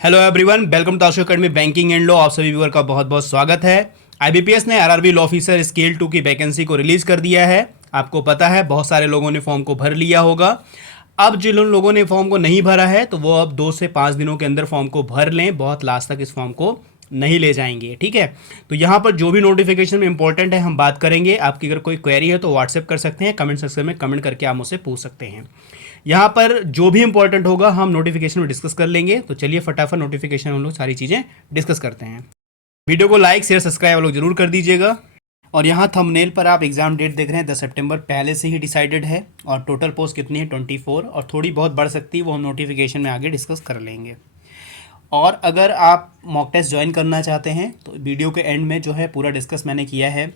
Hello everyone, welcome to Ashu academy banking and law. आप सभी viewer का बहुत बहुत स्वागत है। आईबीपीएस ने आरआरबी लॉ ऑफिसर स्केल 2 की वैकेंसी को रिलीज कर दिया है। आपको पता है बहुत सारे लोगों ने फॉर्म को भर लिया होगा। अब जिन लोगों ने फॉर्म को नहीं भरा है तो वो अब 2 से 5 दिनों के अंदर फॉर्म को भर लें, बहुत लास्ट तक इस फॉर्म को नहीं ले जाएंगे। ठीक है, तो यहाँ पर जो भी नोटिफिकेशन में इंपॉर्टेंट है हम बात करेंगे। आपकी अगर कोई क्वेरी है तो व्हाट्सएप कर सकते हैं, कमेंट सेक्शन में कमेंट करके आप मुझसे पूछ सकते हैं। यहाँ पर जो भी इंपॉर्टेंट होगा हम नोटिफिकेशन में डिस्कस कर लेंगे। तो चलिए फटाफट नोटिफिकेशन हम लोग सारी चीज़ें डिस्कस करते हैं। वीडियो को लाइक शेयर सब्सक्राइब लोग जरूर कर दीजिएगा। और यहाँ थंबनेल पर आप एग्जाम डेट देख रहे हैं 10 सितंबर पहले से ही डिसाइडेड है। और टोटल पोस्ट कितनी है 24, और थोड़ी बहुत बढ़ सकती है वो हम नोटिफिकेशन में आगे डिस्कस कर लेंगे। और अगर आप मॉक टेस्ट ज्वाइन करना चाहते हैं तो वीडियो के एंड में जो है पूरा डिस्कस मैंने किया है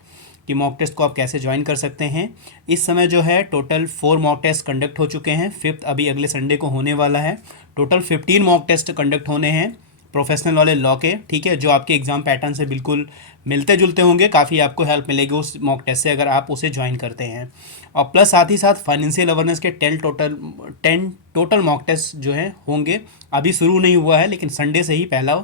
कि मॉक टेस्ट को आप कैसे ज्वाइन कर सकते हैं। इस समय जो है टोटल 4 मॉक टेस्ट कंडक्ट हो चुके हैं, 5th अभी अगले संडे को होने वाला है। टोटल 15 मॉक टेस्ट कंडक्ट होने हैं प्रोफेशनल वाले लॉ के। ठीक है, जो आपके एग्ज़ाम पैटर्न से बिल्कुल मिलते जुलते होंगे। काफ़ी आपको हेल्प मिलेगी उस मॉक टेस्ट से अगर आप उसे ज्वाइन करते हैं। और प्लस साथ ही साथ फाइनेंशियल अवेयरनेस के 10 टोटल मॉक टेस्ट जो है होंगे। अभी शुरू नहीं हुआ है लेकिन संडे से ही पहला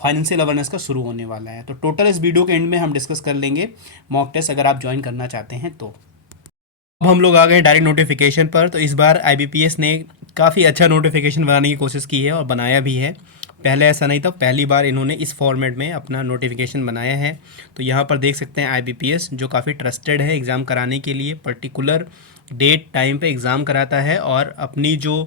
फाइनेंशियल अवेयरनेस का शुरू होने वाला है। तो टोटल इस वीडियो के एंड में हम डिस्कस कर लेंगे मॉक टेस्ट अगर आप ज्वाइन करना चाहते हैं तो। अब हम लोग आ गए डायरेक्ट नोटिफिकेशन पर। तो इस बार आईबीपीएस ने काफ़ी अच्छा नोटिफिकेशन बनाने की कोशिश की है और बनाया भी है। पहले ऐसा नहीं था, पहली बार इन्होंने इस फॉर्मेट में अपना नोटिफिकेशन बनाया है। तो यहाँ पर देख सकते हैं आईबीपीएस जो काफ़ी ट्रस्टेड है एग्ज़ाम कराने के लिए, पर्टिकुलर डेट टाइम पे एग्ज़ाम कराता है और अपनी जो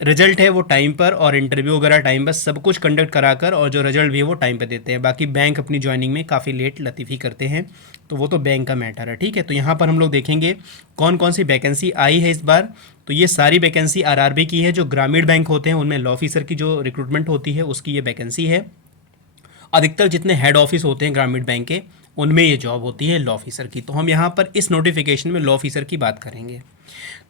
रिजल्ट है वो टाइम पर और इंटरव्यू वगैरह टाइम पर सब कुछ कंडक्ट कराकर, और जो रिजल्ट भी है वो टाइम पे देते हैं। बाकी बैंक अपनी ज्वाइनिंग में काफ़ी लेट लतीफ़ी करते हैं, तो वो तो बैंक का मैटर है। ठीक है, तो यहाँ पर हम लोग देखेंगे कौन कौन सी वैकेंसी आई है इस बार। तो ये सारी वैकेंसी आरआरबी की है। जो ग्रामीण बैंक होते हैं उनमें लॉ ऑफिसर की जो रिक्रूटमेंट होती है उसकी ये वैकेंसी है। अधिकतर जितने हेड ऑफिस होते हैं ग्रामीण बैंक के उनमें ये जॉब होती है लॉ ऑफिसर की। तो हम यहाँ पर इस नोटिफिकेशन में लॉ ऑफिसर की बात करेंगे।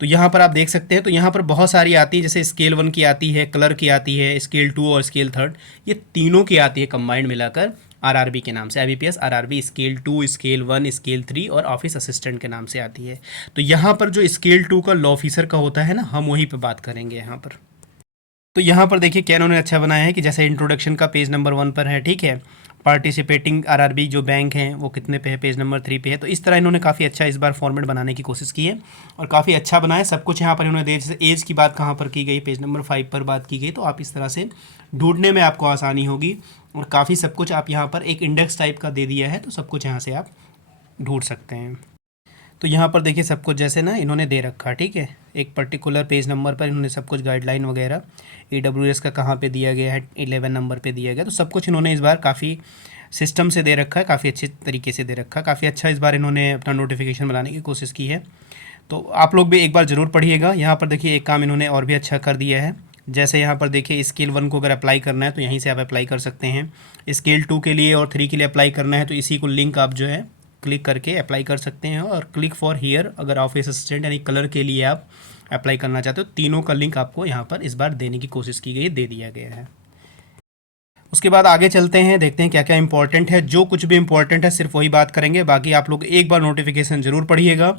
तो यहाँ पर आप देख सकते हैं, तो यहाँ पर बहुत सारी आती है, जैसे स्केल 1 की आती है, क्लर्क की आती है, स्केल 2 और स्केल 3, ये तीनों की आती है कंबाइंड मिलाकर आरआरबी के नाम से। IBPS RRB scale 2, scale 1, scale 3 और ऑफिस असिस्टेंट के नाम से आती है। तो यहाँ पर जो स्केल 2 का लॉ ऑफिसर का होता है ना, हम वहीं पर बात करेंगे यहाँ पर। तो यहाँ पर देखिए क्या इन्होंने अच्छा बनाया है कि जैसे इंट्रोडक्शन का पेज नंबर 1 पर है। ठीक है, पार्टिसिपेटिंग आरआरबी जो बैंक हैं वो कितने पे है, पेज नंबर 3 पे है। तो इस तरह इन्होंने काफ़ी अच्छा इस बार फॉर्मेट बनाने की कोशिश की है और काफ़ी अच्छा बनाया। सब कुछ यहाँ पर इन्होंने दिया। जैसे एज की बात कहाँ पर की गई, पेज नंबर 5 पर बात की गई। तो आप इस तरह से ढूंढने में आपको आसानी होगी और काफ़ी सब कुछ आप यहाँ पर एक इंडेक्स टाइप का दे दिया है, तो सब कुछ यहाँ से आप ढूंढ सकते हैं। तो यहाँ पर देखिए सब कुछ जैसे ना इन्होंने दे रखा। ठीक है, एक पर्टिकुलर पेज नंबर पर इन्होंने सब कुछ गाइडलाइन वगैरह, ईडब्ल्यूएस का कहाँ पे दिया गया है, 11 नंबर पे दिया गया। तो सब कुछ इन्होंने इस बार काफ़ी सिस्टम से दे रखा है, काफ़ी अच्छे तरीके से दे रखा है। काफ़ी अच्छा इस बार इन्होंने अपना नोटिफिकेशन बनाने की कोशिश की है। तो आप लोग भी एक बार ज़रूर पढ़िएगा। यहाँ पर देखिए एक काम इन्होंने और भी अच्छा कर दिया है। जैसे यहाँ पर देखिए स्केल 1 को अगर अप्लाई करना है तो यहीं से आप अप्लाई कर सकते हैं। स्केल 2 के लिए और 3 के लिए अप्लाई करना है तो इसी को लिंक आप जो है क्लिक करके अप्लाई कर सकते हैं। और क्लिक फॉर हियर अगर ऑफिस असिस्टेंट यानी कलर के लिए आप अप्लाई करना चाहते हो, तीनों का लिंक आपको यहाँ पर इस बार देने की कोशिश की गई, दे दिया गया है। उसके बाद आगे चलते हैं, देखते हैं क्या क्या इंपॉर्टेंट है। जो कुछ भी इंपॉर्टेंट है सिर्फ वही बात करेंगे, बाकी आप लोग एक बार नोटिफिकेशन ज़रूर पढ़िएगा।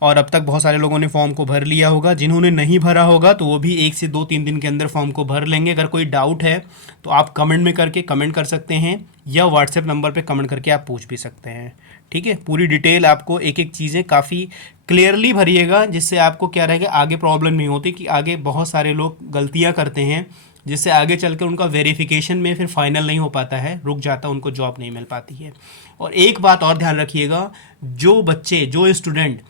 और अब तक बहुत सारे लोगों ने फॉर्म को भर लिया होगा, जिन्होंने नहीं भरा होगा तो वो भी 1 से 2-3 दिन के अंदर फॉर्म को भर लेंगे। अगर कोई डाउट है तो आप कमेंट में करके कमेंट कर सकते हैं या व्हाट्सएप नंबर पे कमेंट करके आप पूछ भी सकते हैं। ठीक है, पूरी डिटेल आपको एक एक चीज़ें काफ़ी क्लियरली भरिएगा, जिससे आपको क्या रहेगा आगे प्रॉब्लम नहीं होती कि आगे बहुत सारे लोग गलतियाँ करते हैं जिससे आगे चलकर उनका वेरिफिकेशन में फिर फाइनल नहीं हो पाता है, रुक जाता है, उनको जॉब नहीं मिल पाती है। और एक बात और ध्यान रखिएगा, जो बच्चे जो स्टूडेंट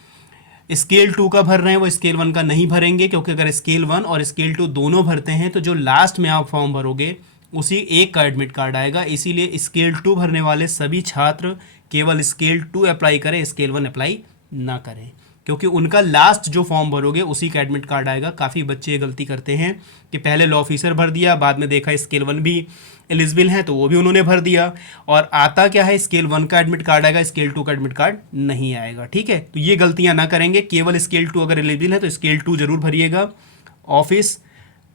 स्केल 2 का भर रहे हैं वो स्केल 1 का नहीं भरेंगे, क्योंकि अगर स्केल 1 और स्केल 2 दोनों भरते हैं तो जो लास्ट में आप फॉर्म भरोगे उसी एक का एडमिट कार्ड आएगा। इसीलिए स्केल 2 भरने वाले सभी छात्र केवल स्केल 2 अप्लाई करें, स्केल 1 अप्लाई ना करें, क्योंकि उनका लास्ट जो फॉर्म भरोगे उसी का एडमिट कार्ड आएगा। काफ़ी बच्चे ये गलती करते हैं कि पहले लॉ ऑफिसर भर दिया, बाद में देखा स्केल 1 भी एलिजिबल है तो वो भी उन्होंने भर दिया, और आता क्या है स्केल 1 का एडमिट कार्ड आएगा, स्केल 2 का एडमिट कार्ड नहीं आएगा। ठीक है, तो ये गलतियां ना करेंगे। केवल स्केल 2 अगर एलिजिबल है तो स्केल 2 जरूर भरिएगा। ऑफिस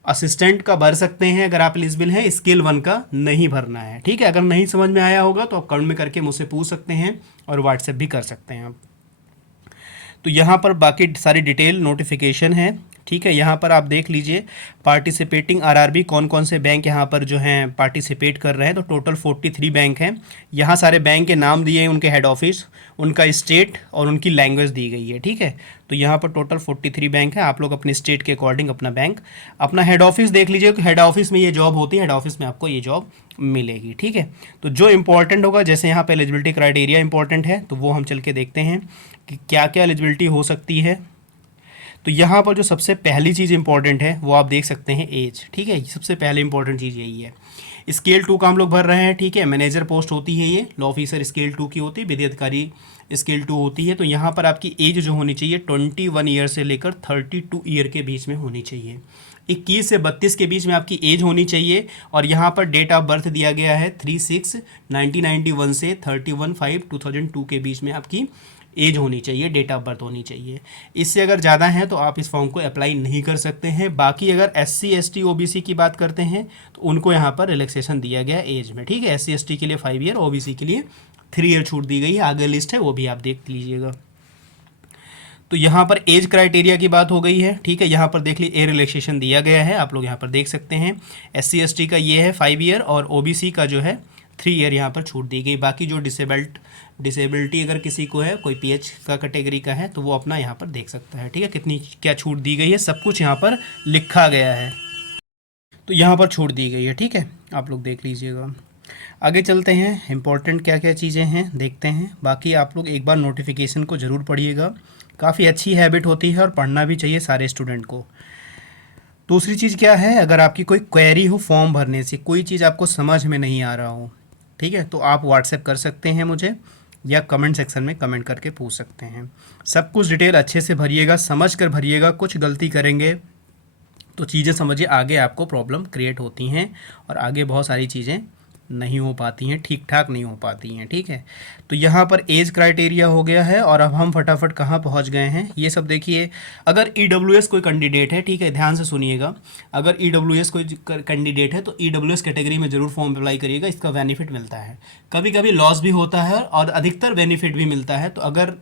असिस्टेंट का भर सकते हैं अगर आप एलिजिबल हैं, स्केल 1 का नहीं भरना है। ठीक है, अगर नहीं समझ में आया होगा तो आप कमेंट में करके मुझसे पूछ सकते हैं और व्हाट्सएप भी कर सकते हैं आप। तो यहाँ पर बाकी सारी डिटेल नोटिफिकेशन है, ठीक है, यहाँ पर आप देख लीजिए पार्टिसिपेटिंग आरआरबी कौन कौन से बैंक यहाँ पर जो हैं पार्टिसिपेट कर रहे हैं। तो टोटल 43 बैंक हैं। यहाँ सारे बैंक के नाम दिए हैं, उनके हेड ऑफिस, उनका स्टेट और उनकी लैंग्वेज दी गई है। ठीक है, तो यहाँ पर टोटल 43 बैंक हैं। आप लोग अपने स्टेट के अकॉर्डिंग अपना बैंक, अपना हेड ऑफिस देख लीजिए कि हेड ऑफिस में ये जॉब होती है, हेड ऑफिस में आपको ये जॉब मिलेगी। ठीक है, तो जो इंपॉर्टेंट होगा, जैसे यहाँ पर एलिजिबिलिटी क्राइटेरिया इंपॉर्टेंट है, तो वो हम चल के देखते हैं कि क्या क्या एलिजिबिलिटी हो सकती है। तो यहाँ पर जो सबसे पहली चीज़ इंपॉर्टेंट है वो आप देख सकते हैं एज। ठीक है, सबसे पहले इंपॉर्टेंट चीज़ यही है। स्केल 2 का हम लोग भर रहे हैं। ठीक है, मैनेजर पोस्ट होती है, ये लॉ ऑफिसर स्केल 2 की होती है, विधि अधिकारी स्केल 2 होती है। तो यहाँ पर आपकी एज जो होनी चाहिए 21 ईयर से लेकर 32 ईयर के बीच में होनी चाहिए। 21 से 32 के बीच में आपकी एज होनी चाहिए। और यहाँ पर डेट ऑफ बर्थ दिया गया है 3/6/1991 से 31/5/2002 के बीच में आपकी एज होनी चाहिए, डेट ऑफ बर्थ होनी चाहिए। इससे अगर ज़्यादा है तो आप इस फॉर्म को अप्लाई नहीं कर सकते हैं। बाकी अगर SC ST OBC की बात करते हैं तो उनको यहाँ पर रिलैक्सेशन दिया गया एज में। ठीक है, SC ST के लिए 5 ईयर, OBC के लिए 3 ईयर छूट दी गई है। आगे लिस्ट है, वो भी आप देख लीजिएगा। तो यहाँ पर एज क्राइटेरिया की बात हो गई है। ठीक है, यहाँ पर देख लीजिए ए रिलैक्सेशन दिया गया है, आप लोग यहाँ पर देख सकते हैं। SC ST का ये है 5 ईयर और OBC का जो है 3 ईयर यहाँ पर छूट दी गई। बाकी जो डिसेबिलिटी अगर किसी को है, कोई PH का कैटेगरी का है, तो वो अपना यहाँ पर देख सकता है। ठीक है, कितनी क्या छूट दी गई है, सब कुछ यहाँ पर लिखा गया है। तो यहाँ पर छूट दी गई है। ठीक है, आप लोग देख लीजिएगा। आगे चलते हैं, इंपॉर्टेंट क्या क्या चीज़ें हैं देखते हैं। बाकी आप लोग एक बार नोटिफिकेशन को ज़रूर पढ़िएगा, काफ़ी अच्छी हैबिट होती है और पढ़ना भी चाहिए सारे स्टूडेंट को। दूसरी चीज़ क्या है, अगर आपकी कोई क्वेरी हो फॉर्म भरने से, कोई चीज़ आपको समझ में नहीं आ रहा हो, ठीक है, तो आप व्हाट्सएप कर सकते हैं मुझे, या कमेंट सेक्शन में कमेंट करके पूछ सकते हैं। सब कुछ डिटेल अच्छे से भरिएगा, समझ कर भरिएगा। कुछ गलती करेंगे तो चीज़ें समझिए आगे आपको प्रॉब्लम क्रिएट होती हैं और आगे बहुत सारी चीज़ें नहीं हो पाती हैं, ठीक ठाक नहीं हो पाती हैं। ठीक है, तो यहाँ पर एज क्राइटेरिया हो गया है। और अब हम फटाफट कहाँ पहुँच गए हैं ये सब देखिए। अगर EWS कोई कैंडिडेट है, ठीक है, ध्यान से सुनिएगा, अगर EWS कोई कैंडिडेट है तो EWS कैटेगरी में ज़रूर फॉर्म अप्लाई करिएगा, इसका बेनिफिट मिलता है। कभी कभी लॉस भी होता है और अधिकतर बेनिफिट भी मिलता है। तो अगर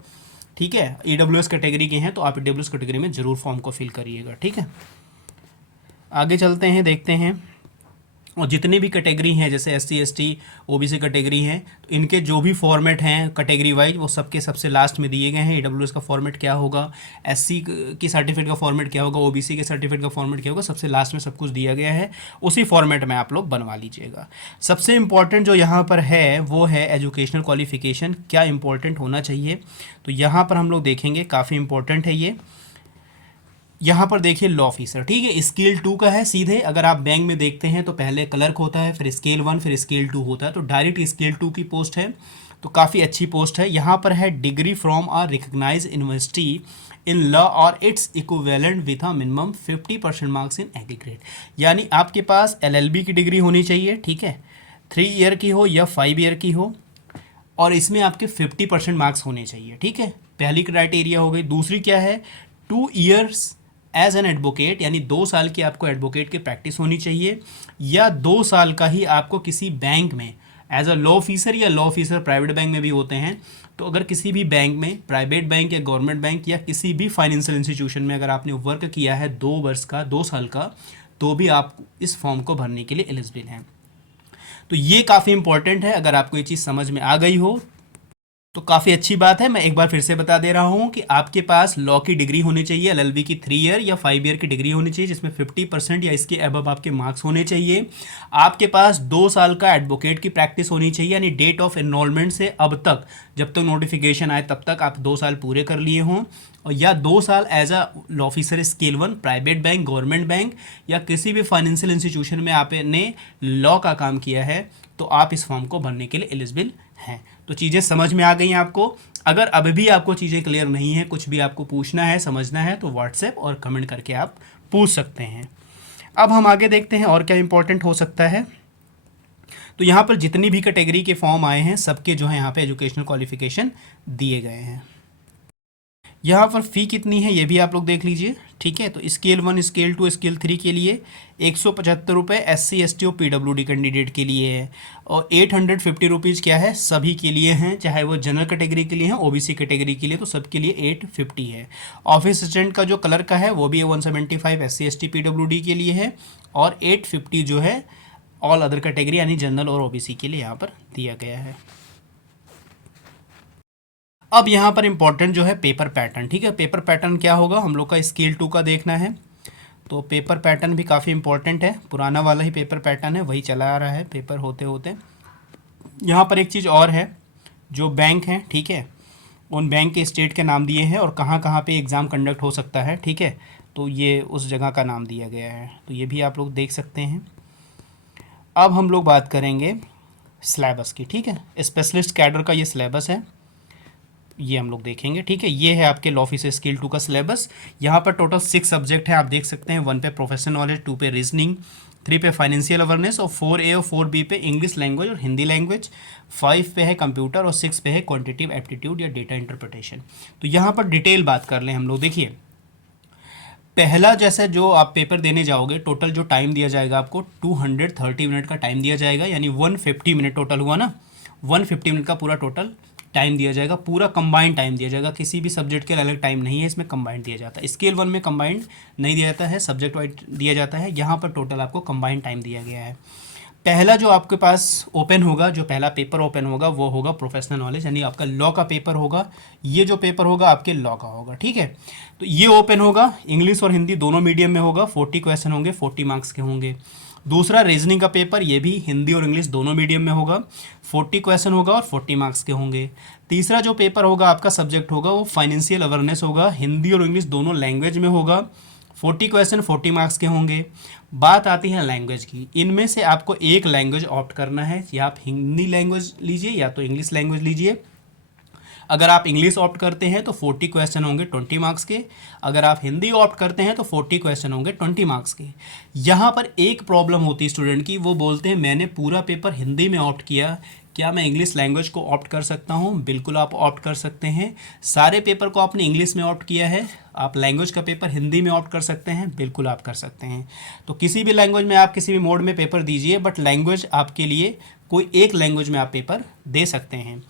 ठीक है EWS कैटेगरी के हैं तो आप EWS कैटेगरी में ज़रूर फॉर्म को फिल करिएगा। ठीक है, आगे चलते हैं, देखते हैं। और जितनी भी कैटेगरी हैं, जैसे SC ST OBC कैटेगरी हैं, तो इनके जो भी फॉर्मेट हैं कैटेगरी वाइज, वो सबके सबसे लास्ट में दिए गए हैं। EWS का फॉर्मेट क्या होगा, SC की सर्टिफिकेट का फॉर्मेट क्या होगा, OBC के सर्टिफिकेट का फॉर्मेट क्या होगा, सबसे लास्ट में सब कुछ दिया गया है। उसी फॉर्मेट में आप लोग बनवा लीजिएगा। सबसे इम्पॉर्टेंट जो यहाँ पर है वो है एजुकेशनल क्वालिफिकेशन, क्या इंपॉर्टेंट होना चाहिए। तो यहाँ पर हम लोग देखेंगे, काफ़ी इंपॉर्टेंट है ये। यहाँ पर देखिए लॉ ऑफिसर, ठीक है, स्केल 2 का है सीधे। अगर आप बैंक में देखते हैं तो पहले क्लर्क होता है, फिर स्केल 1, फिर स्केल 2 होता है। तो डायरेक्ट स्केल 2 की पोस्ट है, तो काफ़ी अच्छी पोस्ट है। यहाँ पर है degree from a recognise university in law और it's equivalent with a minimum 50% marks in aggregate. यानी आपके पास LLB की डिग्री होनी चाहिए, ठीक है, 3 ईयर की हो या 5 ईयर की हो, और इसमें आपके 50% मार्क्स होने चाहिए। ठीक है, पहली क्राइटेरिया हो गई। दूसरी क्या है, 2 ईयर्स एज एन एडवोकेट, यानी 2 साल की आपको एडवोकेट की प्रैक्टिस होनी चाहिए, या 2 साल का ही आपको किसी बैंक में एज अ लॉ ऑफिसर, या लॉ ऑफिसर प्राइवेट बैंक में भी होते हैं, तो अगर किसी भी बैंक में, प्राइवेट बैंक या गवर्नमेंट बैंक या किसी भी फाइनेंशियल इंस्टीट्यूशन में अगर आपने वर्क किया है 2 वर्ष का, 2 साल का, तो भी आप इस फॉर्म को भरने के लिए एलिजिबल हैं। तो ये काफ़ी इंपॉर्टेंट है। अगर आपको ये चीज़ समझ में आ गई हो तो काफ़ी अच्छी बात है। मैं एक बार फिर से बता दे रहा हूँ कि आपके पास लॉ की डिग्री होनी चाहिए, LLB की 3 ईयर या 5 ईयर की डिग्री होनी चाहिए, जिसमें 50% या इसके अबव आपके मार्क्स होने चाहिए। आपके पास 2 साल का एडवोकेट की प्रैक्टिस होनी चाहिए, यानी डेट ऑफ एनरोलमेंट से अब तक, जब तक नोटिफिकेशन आए तब तक आप 2 साल पूरे कर लिए हों, और या 2 साल as a law officer scale 1 private bank, government bank या किसी भी फाइनेंशियल इंस्टीट्यूशन में आपने लॉ का काम किया है, तो आप इस फॉर्म को भरने के लिए एलिजिबल हैं। तो चीज़ें समझ में आ गई हैं आपको। अगर अभी भी आपको चीज़ें क्लियर नहीं है, कुछ भी आपको पूछना है, समझना है, तो व्हाट्सएप और कमेंट करके आप पूछ सकते हैं। अब हम आगे देखते हैं और क्या इंपॉर्टेंट हो सकता है। तो यहाँ पर जितनी भी कैटेगरी के फॉर्म आए हैं, सबके जो है यहाँ पे एजुकेशनल क्वालिफिकेशन दिए गए हैं। यहाँ पर फ़ी कितनी है ये भी आप लोग देख लीजिए, ठीक है। तो स्केल 1, स्केल 2, स्केल 3 के लिए 175 रुपये SC ST और PWD कैंडिडेट के लिए है, और 850 रुपीज़ क्या है सभी के लिए हैं, चाहे वो जनरल कैटेगरी के लिए हैं, OBC कैटेगरी के लिए, तो सबके लिए 850 है। ऑफिस असिस्टेंट का जो कलर का है वो भी 175 SC ST PWD के लिए है, और 850 जो है ऑल अदर कैटेगरी यानी जनरल और OBC के लिए यहाँ पर दिया गया है। अब यहाँ पर इंपॉर्टेंट जो है पेपर पैटर्न, ठीक है। पेपर पैटर्न क्या होगा हम लोग का स्केल 2 का देखना है, तो पेपर पैटर्न भी काफ़ी इंपॉर्टेंट है, पुराना वाला ही पेपर पैटर्न है, वही चला आ रहा है पेपर होते होते। यहाँ पर एक चीज़ और है, जो बैंक हैं, ठीक है, उन बैंक के स्टेट के नाम दिए हैं और कहाँ कहाँ पे एग्ज़ाम कंडक्ट हो सकता है, ठीक है, तो ये उस जगह का नाम दिया गया है, तो ये भी आप लोग देख सकते हैं। अब हम लोग बात करेंगे सिलेबस की, ठीक है। स्पेशलिस्ट कैडर का ये सिलेबस है, ये हम लोग देखेंगे, ठीक है। ये है आपके लॉ ऑफिसर स्केल 2 का सिलेबस। यहाँ पर टोटल 6 सब्जेक्ट है, आप देख सकते हैं। 1 पे प्रोफेशनल नॉलेज, 2 पे रीजनिंग, 3 पे फाइनेंशियल अवेयरनेस, और 4A और 4B पे इंग्लिश लैंग्वेज और हिंदी लैंग्वेज, 5 पे है कंप्यूटर, और 6 पे है क्वांटिटेटिव एप्टीट्यूड या डेटा इंटरप्रिटेशन। तो यहाँ पर डिटेल बात कर लें हम लोग, देखिए पहला जैसे जो आप पेपर देने जाओगे, टोटल जो टाइम दिया जाएगा आपको 230 मिनट का टाइम दिया जाएगा, यानी 150 मिनट टोटल हुआ ना, 150 मिनट का पूरा टोटल टाइम दिया जाएगा, पूरा कंबाइंड टाइम दिया जाएगा, किसी भी सब्जेक्ट के अलग टाइम नहीं है, इसमें कंबाइंड दिया जाता है। स्केल 1 में कंबाइंड नहीं दिया जाता है, सब्जेक्ट वाइज दिया जाता है, यहाँ पर टोटल आपको कंबाइंड टाइम दिया गया है। पहला जो आपके पास ओपन होगा, जो पहला पेपर ओपन होगा वो होगा प्रोफेशनल नॉलेज, यानी आपका लॉ का पेपर होगा, ये जो पेपर होगा आपके लॉ का होगा, ठीक है। तो ये ओपन होगा, इंग्लिश और हिंदी दोनों मीडियम में होगा, 40 क्वेश्चन होंगे, 40 मार्क्स के होंगे। दूसरा रीजनिंग का पेपर, ये भी हिंदी और इंग्लिश दोनों मीडियम में होगा, 40 क्वेश्चन होगा और 40 मार्क्स के होंगे। तीसरा जो पेपर होगा आपका सब्जेक्ट होगा वो फाइनेंशियल अवेयरनेस होगा, हिंदी और इंग्लिश दोनों लैंग्वेज में होगा, 40 क्वेश्चन 40 मार्क्स के होंगे। बात आती है लैंग्वेज की, इनमें से आपको एक लैंग्वेज ऑप्ट करना है, या आप हिंदी लैंग्वेज लीजिए या तो इंग्लिश लैंग्वेज लीजिए। अगर आप इंग्लिश ऑप्ट करते हैं तो 40 क्वेश्चन होंगे 20 मार्क्स के, अगर आप हिंदी ऑप्ट करते हैं तो 40 क्वेश्चन होंगे 20 मार्क्स के। यहाँ पर एक प्रॉब्लम होती है स्टूडेंट की, वो बोलते हैं मैंने पूरा पेपर हिंदी में ऑप्ट किया, क्या मैं इंग्लिश लैंग्वेज को ऑप्ट कर सकता हूँ? बिल्कुल आप ऑप्ट कर सकते हैं। सारे पेपर को आपने इंग्लिश में ऑप्ट किया है, आप लैंग्वेज का पेपर हिंदी में ऑप्ट कर सकते हैं, बिल्कुल आप कर सकते हैं। तो किसी भी लैंग्वेज में आप किसी भी मोड में पेपर दीजिए, बट लैंग्वेज आपके लिए कोई एक लैंग्वेज में आप पेपर दे सकते हैं।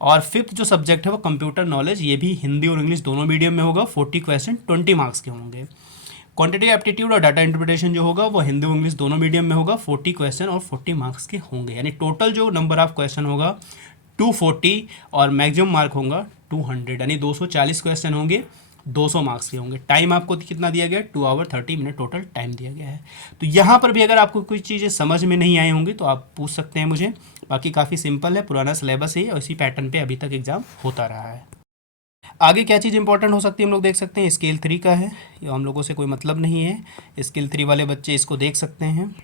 और फिफ्थ जो सब्जेक्ट है वो कंप्यूटर नॉलेज, ये भी हिंदी और इंग्लिश दोनों मीडियम में होगा, 40 क्वेश्चन 20 मार्क्स के होंगे। क्वांटिटेटिव एप्टीट्यूड और डाटा इंटरप्रिटेशन जो होगा वो हिंदी और इंग्लिश दोनों मीडियम में होगा, 40 क्वेश्चन और 40 मार्क्स के होंगे, यानी टोटल जो नंबर ऑफ क्वेश्चन होगा 240 और मैक्सिमम मार्क होगा 200, यानी 240 क्वेश्चन होंगे, 200 मार्क्स के होंगे। टाइम आपको कितना दिया गया है? 2 आवर 30 मिनट टोटल टाइम दिया गया है। तो यहाँ पर भी अगर आपको कुछ चीज़ें समझ में नहीं आई होंगी तो आप पूछ सकते हैं मुझे, बाकी काफ़ी सिंपल है, पुराना सिलेबस है और इसी पैटर्न पे अभी तक एग्ज़ाम होता रहा है। आगे क्या चीज़ इंपॉर्टेंट हो सकती है हम लोग देख सकते हैं, स्केल 3 का है, ये हम लोगों से कोई मतलब नहीं है, स्केल 3 वाले बच्चे इसको देख सकते हैं।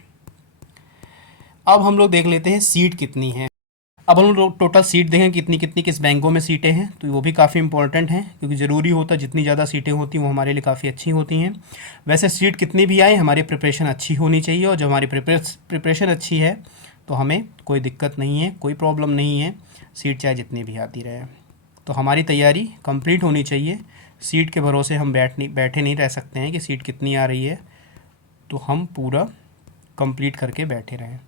अब हम लोग देख लेते हैं सीट कितनी है। अब हम लोग टोटल सीट देखें कितनी कितनी किस बैंकों में सीटें हैं, तो वो भी काफ़ी इंपॉर्टेंट है, क्योंकि ज़रूरी होता है जितनी ज़्यादा सीटें होती हैं वो हमारे लिए काफ़ी अच्छी होती हैं। वैसे सीट कितनी भी आए हमारी प्रिपरेशन अच्छी होनी चाहिए, और जब हमारी प्रिपरेशन अच्छी है तो हमें कोई दिक्कत नहीं है, कोई प्रॉब्लम नहीं है, सीट चाहे जितनी भी आती रहे। तो हमारी तैयारी कंप्लीट होनी चाहिए, सीट के भरोसे हम बैठे नहीं रह सकते हैं कि सीट कितनी आ रही है, तो हम पूरा कंप्लीट करके बैठे रहें।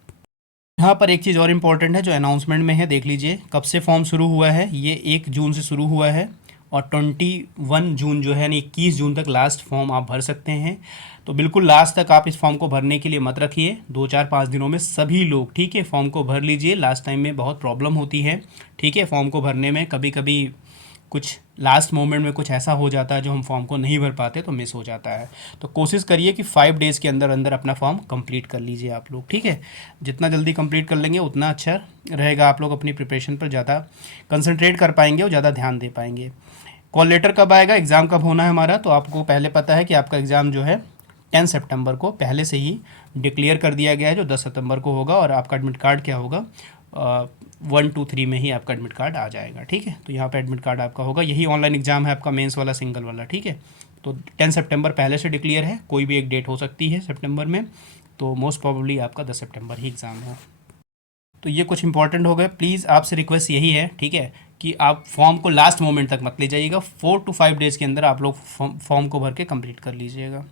यहाँ पर एक चीज़ और इम्पॉर्टेंट है जो अनाउंसमेंट में है, देख लीजिए कब से फॉर्म शुरू हुआ है, ये 1 जून से शुरू हुआ है, और 21 जून जो है यानी 21 जून तक लास्ट फॉर्म आप भर सकते हैं। तो बिल्कुल लास्ट तक आप इस फॉर्म को भरने के लिए मत रखिए, 2-4-5 दिनों में सभी लोग, ठीक है, फॉर्म को भर लीजिए। लास्ट टाइम में बहुत प्रॉब्लम होती है, ठीक है, फॉर्म को भरने में कभी कभी कुछ लास्ट मोमेंट में कुछ ऐसा हो जाता है जो हम फॉर्म को नहीं भर पाते तो मिस हो जाता है। तो कोशिश करिए कि 5 डेज़ के अंदर अंदर अपना फॉर्म कंप्लीट कर लीजिए आप लोग, ठीक है। जितना जल्दी कंप्लीट कर लेंगे उतना अच्छा रहेगा, आप लोग अपनी प्रिपरेशन पर ज़्यादा कंसंट्रेट कर पाएंगे और ज़्यादा ध्यान दे पाएंगे। कॉल लेटर कब आएगा, एग्ज़ाम कब होना है हमारा, तो आपको पहले पता है कि आपका एग्ज़ाम जो है 10 सितंबर को पहले से ही डिक्लेयर कर दिया गया है, जो 10 सितंबर को होगा, और आपका एडमिट कार्ड क्या होगा 1, 2, 3 में ही आपका एडमिट कार्ड आ जाएगा, ठीक है। तो यहाँ पे एडमिट कार्ड आपका होगा, यही ऑनलाइन एग्ज़ाम है आपका मेंस वाला सिंगल वाला, ठीक है। तो 10 सितंबर पहले से डिक्लेयर है, कोई भी एक डेट हो सकती है सितंबर में, तो मोस्ट प्रोबेबली आपका 10 सितंबर ही एग्ज़ाम हो। तो ये कुछ इंपॉर्टेंट हो गए। प्लीज़ आपसे रिक्वेस्ट यही है, ठीक है, कि आप फॉर्म को लास्ट मोमेंट तक मत ले जाइएगा, 4 to 5 डेज़ के अंदर आप लोग फॉर्म को भर के कंप्लीट कर लीजिएगा।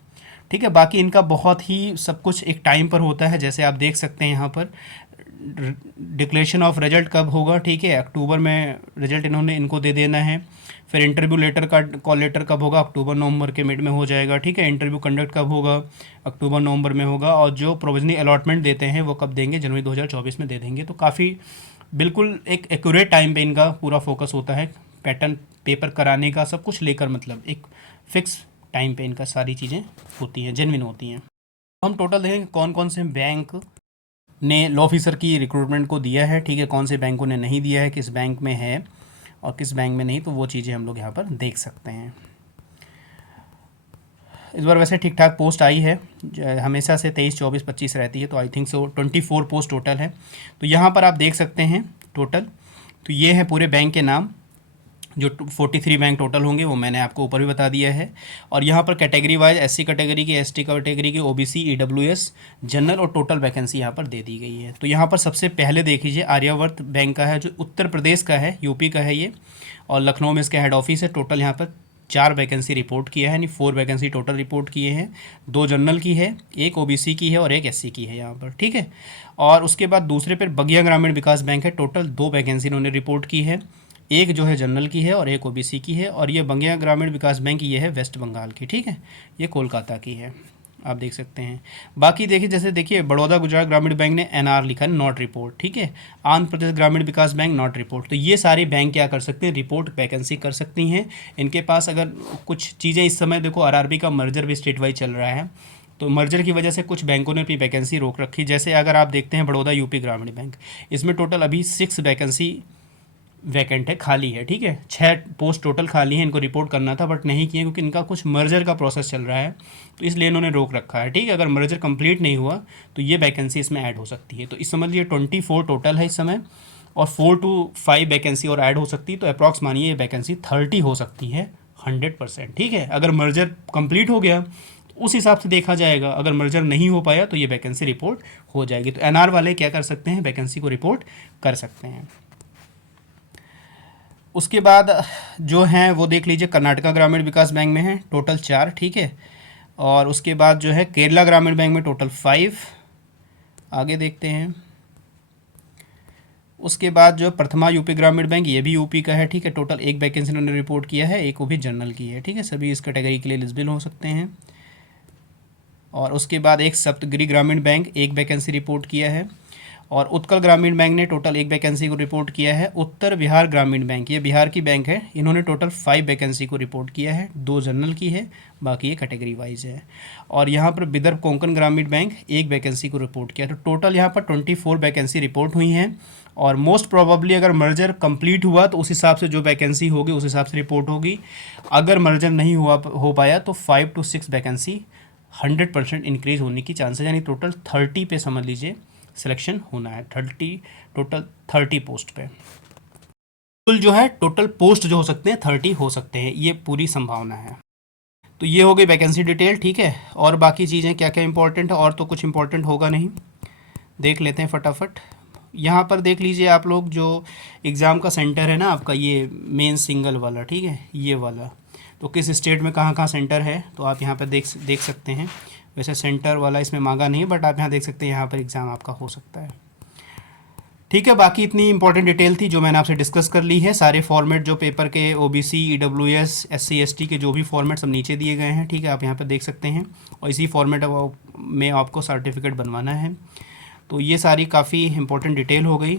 ठीक है, बाकी इनका बहुत ही सब कुछ एक टाइम पर होता है, जैसे आप देख सकते हैं यहाँ पर डिक्लेरेशन ऑफ रिजल्ट कब होगा। ठीक है, अक्टूबर में रिजल्ट इन्होंने इनको दे देना है। फिर इंटरव्यू लेटर का कॉल लेटर कब होगा, अक्टूबर नवंबर के मिड में हो जाएगा। ठीक है, इंटरव्यू कंडक्ट कब होगा, अक्टूबर नवंबर में होगा। और जो प्रोविजनली अलॉटमेंट देते हैं वो कब देंगे, जनवरी 2024 में दे देंगे। तो काफ़ी बिल्कुल एक एक्यूरेट टाइम पे इनका पूरा फोकस होता है, पैटर्न पेपर कराने का सब कुछ लेकर, मतलब एक फिक्स टाइम पे इनका सारी चीज़ें होती हैं, जेन्युइन होती हैं। हम टोटल देखेंगे कौन कौन से बैंक ने लॉ ऑफिसर की रिक्रूटमेंट को दिया है। ठीक है, कौन से बैंकों ने नहीं दिया है, किस बैंक में है और किस बैंक में नहीं, तो वो चीज़ें हम लोग यहाँ पर देख सकते हैं। इस बार वैसे ठीक ठाक पोस्ट आई है, हमेशा से 23, 24, 25 रहती है, तो I think so 24 post total है। तो यहाँ पर आप देख सकते हैं टोटल, तो ये है पूरे बैंक के नाम, जो 43 बैंक टोटल होंगे, वो मैंने आपको ऊपर भी बता दिया है। और यहाँ पर कैटेगरी वाइज एससी कैटेगरी की, एसटी कैटेगरी की, ओबीसी, ईडब्ल्यूएस, जनरल और टोटल वैकेंसी यहाँ पर दे दी गई है। तो यहाँ पर सबसे पहले देख लीजिए आर्यावर्त बैंक का है, जो उत्तर प्रदेश का है, यूपी का है ये, और लखनऊ में इसका हेड ऑफिस है। टोटल यहाँ पर 4 वैकेंसी रिपोर्ट किया है, यानी 4 वैकेंसी टोटल रिपोर्ट किए हैं। 2 जनरल की है, 1 ओबीसी की है और 1 एससी की है यहाँ पर। ठीक है, और उसके बाद दूसरे पर बगिया ग्रामीण विकास बैंक है, टोटल 2 वैकेंसी इन्होंने रिपोर्ट की है, 1 जो है जनरल की है और 1 ओबीसी की है। और ये बगिया ग्रामीण विकास बैंक ये है वेस्ट बंगाल की। ठीक है, ये कोलकाता की है, आप देख सकते हैं। बाकी देखिए, जैसे देखिए बड़ौदा गुजरात ग्रामीण बैंक ने एनआर लिखा है, नॉट रिपोर्ट। ठीक है, आंध्र प्रदेश ग्रामीण विकास बैंक नॉट रिपोर्ट। तो ये सारे बैंक क्या कर सकते हैं, रिपोर्ट वैकेंसी कर सकती हैं। इनके पास अगर कुछ चीज़ें इस समय देखो, आरआरबी का मर्जर भी स्टेट वाइज चल रहा है, तो मर्जर की वजह से कुछ बैंकों ने अपनी वैकेंसी रोक रखी। जैसे अगर आप देखते हैं बड़ौदा यूपी ग्रामीण बैंक, इसमें टोटल अभी 6 वैकेंसी वैकेंट है, खाली है। ठीक है, 6 पोस्ट टोटल खाली हैं, इनको रिपोर्ट करना था बट नहीं किए, क्योंकि इनका कुछ मर्जर का प्रोसेस चल रहा है, तो इसलिए इन्होंने रोक रखा है। ठीक है, अगर मर्जर कंप्लीट नहीं हुआ तो ये वैकेंसी इसमें ऐड हो सकती है। तो इस समझ लीजिए 24 टोटल है इस समय, और 4 to 5 वैकेंसी और ऐड हो सकती है, तो अप्रॉक्स मानिए ये वैकेंसी 30 हो सकती है 100%। ठीक है, अगर मर्जर कंप्लीट हो गया तो उस हिसाब से देखा जाएगा, अगर मर्जर नहीं हो पाया तो ये वैकेंसी रिपोर्ट हो जाएगी। तो एनआर वाले क्या कर सकते हैं, वैकेंसी को रिपोर्ट कर सकते हैं। उसके बाद जो हैं वो देख लीजिए, कर्नाटका ग्रामीण विकास बैंक में है टोटल 4। ठीक है, और उसके बाद जो है केरला ग्रामीण बैंक में टोटल 5। आगे देखते हैं, उसके बाद जो प्रथमा यूपी ग्रामीण बैंक, ये भी यूपी का है। ठीक है, टोटल 1 वैकेंसी उन्होंने रिपोर्ट किया है, 1 वो भी जनरल की है। ठीक है, सभी इस कैटेगरी के लिए एलिजिबल हो सकते हैं। और उसके बाद एक सप्तगिरी ग्रामीण बैंक 1 वैकेंसी रिपोर्ट किया है, और उत्कल ग्रामीण बैंक ने टोटल 1 वैकेंसी को रिपोर्ट किया है। उत्तर बिहार ग्रामीण बैंक, ये बिहार की बैंक है, इन्होंने टोटल 5 वैकेंसी को रिपोर्ट किया है, 2 जनरल की है, बाकी ये कैटेगरी वाइज है। और यहाँ पर विदर्भ कोंकण ग्रामीण बैंक 1 वैकेंसी को रिपोर्ट किया। तो टोटल यहाँ पर 24 वैकेंसी रिपोर्ट हुई हैं। और मोस्ट प्रोबेबली अगर मर्जर कंप्लीट हुआ तो उस हिसाब से जो वैकेंसी होगी उस हिसाब से रिपोर्ट होगी। अगर मर्जर नहीं हो पाया तो 5 to 6 वैकेंसी 100% इंक्रीज होने की चांसेस, यानी टोटल 30 पे समझ लीजिए सिलेक्शन होना है। 30 टोटल 30 पोस्ट पे कुल जो है टोटल पोस्ट जो हो सकते हैं 30 हो सकते हैं, ये पूरी संभावना है। तो ये हो गई वैकेंसी डिटेल। ठीक है, और बाकी चीज़ें क्या क्या इंपॉर्टेंट है, और तो कुछ इंपॉर्टेंट होगा नहीं, देख लेते हैं फटाफट। यहाँ पर देख लीजिए आप लोग, जो एग्ज़ाम का सेंटर है ना आपका, ये मेन सिंगल वाला, ठीक है, ये वाला, तो किस स्टेट में कहाँ कहाँ सेंटर है तो आप यहाँ पर देख सकते हैं। वैसे सेंटर वाला इसमें मांगा नहीं, बट आप यहाँ देख सकते हैं, यहाँ पर एग्ज़ाम आपका हो सकता है। ठीक है, बाकी इतनी इंपॉर्टेंट डिटेल थी जो मैंने आपसे डिस्कस कर ली है। सारे फॉर्मेट जो पेपर के ओबीसी, ईडब्ल्यूएस, एससी, एसटी के जो भी फॉर्मेट सब नीचे दिए गए हैं। ठीक है, आप यहाँ पर देख सकते हैं, और इसी फॉर्मेट में आपको सर्टिफिकेट बनवाना है। तो ये सारी काफ़ी इंपॉर्टेंट डिटेल हो गई।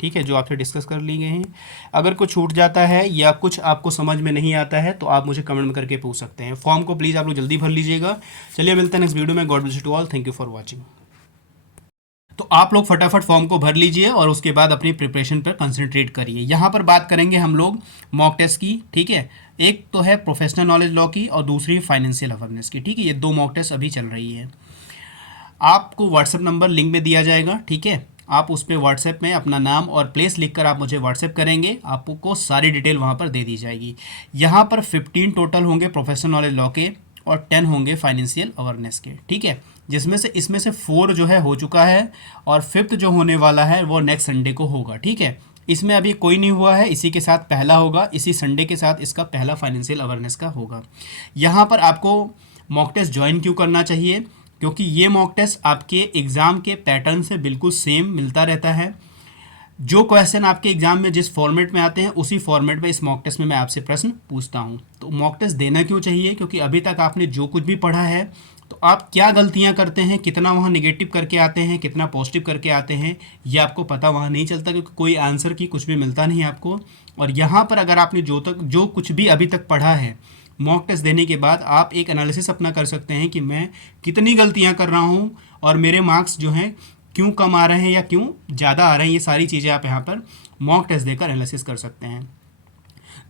ठीक है, जो आपसे डिस्कस कर ली गई हैं। अगर कुछ छूट जाता है या कुछ आपको समझ में नहीं आता है तो आप मुझे कमेंट में करके पूछ सकते हैं। फॉर्म को प्लीज़ आप लोग जल्दी भर लीजिएगा। चलिए मिलते हैं नेक्स्ट वीडियो में। God bless you to all, thank you for watching. तो आप लोग फटाफट फॉर्म को भर लीजिए और उसके बाद अपनी प्रिपरेशन पर कंसंट्रेट करिए। यहाँ पर बात करेंगे हम लोग मॉक टेस्ट की। ठीक है, एक तो है प्रोफेशनल नॉलेज लॉ की और दूसरी फाइनेंशियल अवेयरनेस की। ठीक है, ये 2 मॉक टेस्ट अभी चल रही है। आपको व्हाट्सएप नंबर लिंक में दिया जाएगा। ठीक है, आप उस पर व्हाट्सएप में अपना नाम और प्लेस लिखकर आप मुझे व्हाट्सएप करेंगे, आपको सारी डिटेल वहाँ पर दे दी जाएगी। यहाँ पर 15 टोटल होंगे प्रोफेशनल नॉलेज लॉ के और 10 होंगे फाइनेंशियल अवेयरनेस के। ठीक है, जिसमें से इसमें से 4 जो है हो चुका है और 5th जो होने वाला है वो नेक्स्ट संडे को होगा। ठीक है, इसमें अभी कोई नहीं हुआ है, इसी के साथ पहला होगा, इसी संडे के साथ इसका पहला फाइनेंशियल अवेयरनेस का होगा। यहाँ पर आपको मॉक टेस्ट ज्वाइन क्यों करना चाहिए? क्योंकि ये मॉक टेस्ट आपके एग्ज़ाम के पैटर्न से बिल्कुल सेम मिलता रहता है। जो क्वेश्चन आपके एग्जाम में जिस फॉर्मेट में आते हैं उसी फॉर्मेट में इस मॉक टेस्ट में मैं आपसे प्रश्न पूछता हूं। तो मॉक टेस्ट देना क्यों चाहिए? क्योंकि अभी तक आपने जो कुछ भी पढ़ा है तो आप क्या गलतियां करते हैं, कितना वहां नेगेटिव करके आते हैं, कितना पॉजिटिव करके आते हैं, ये आपको पता वहां नहीं चलता, क्योंकि कोई आंसर की कुछ भी मिलता नहीं आपको। और यहाँ पर अगर आपने जो कुछ भी अभी तक पढ़ा है, मॉक टेस्ट देने के बाद आप एक एनालिसिस अपना कर सकते हैं कि मैं कितनी गलतियां कर रहा हूं और मेरे मार्क्स जो हैं क्यों कम आ रहे हैं या क्यों ज़्यादा आ रहे हैं। ये सारी चीज़ें आप यहाँ पर मॉक टेस्ट देकर एनालिसिस कर सकते हैं।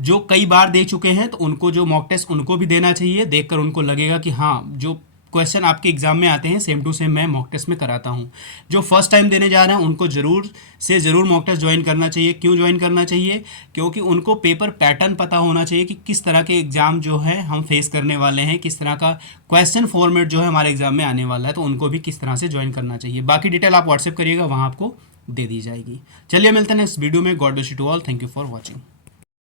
जो कई बार दे चुके हैं तो उनको जो मॉक टेस्ट उनको भी देना चाहिए, देखकर उनको लगेगा कि हाँ, जो क्वेश्चन आपके एग्जाम में आते हैं सेम टू सेम मैं मॉक टेस्ट में कराता हूँ। जो फर्स्ट टाइम देने जा रहे हैं उनको ज़रूर से ज़रूर मॉक टेस्ट ज्वाइन करना चाहिए। क्यों ज्वाइन करना चाहिए? क्योंकि उनको पेपर पैटर्न पता होना चाहिए कि किस तरह के एग्ज़ाम जो है हम फेस करने वाले हैं, किस तरह का क्वेश्चन फॉर्मेट जो है हमारे एग्जाम में आने वाला है, तो उनको भी किस तरह से ज्वाइन करना चाहिए। बाकी डिटेल आप व्हाट्सएप करिएगा, वहाँ आपको दे दी जाएगी। चलिए मिलते हैं नेक्स्ट वीडियो में। God bless you to all. Thank you for watching.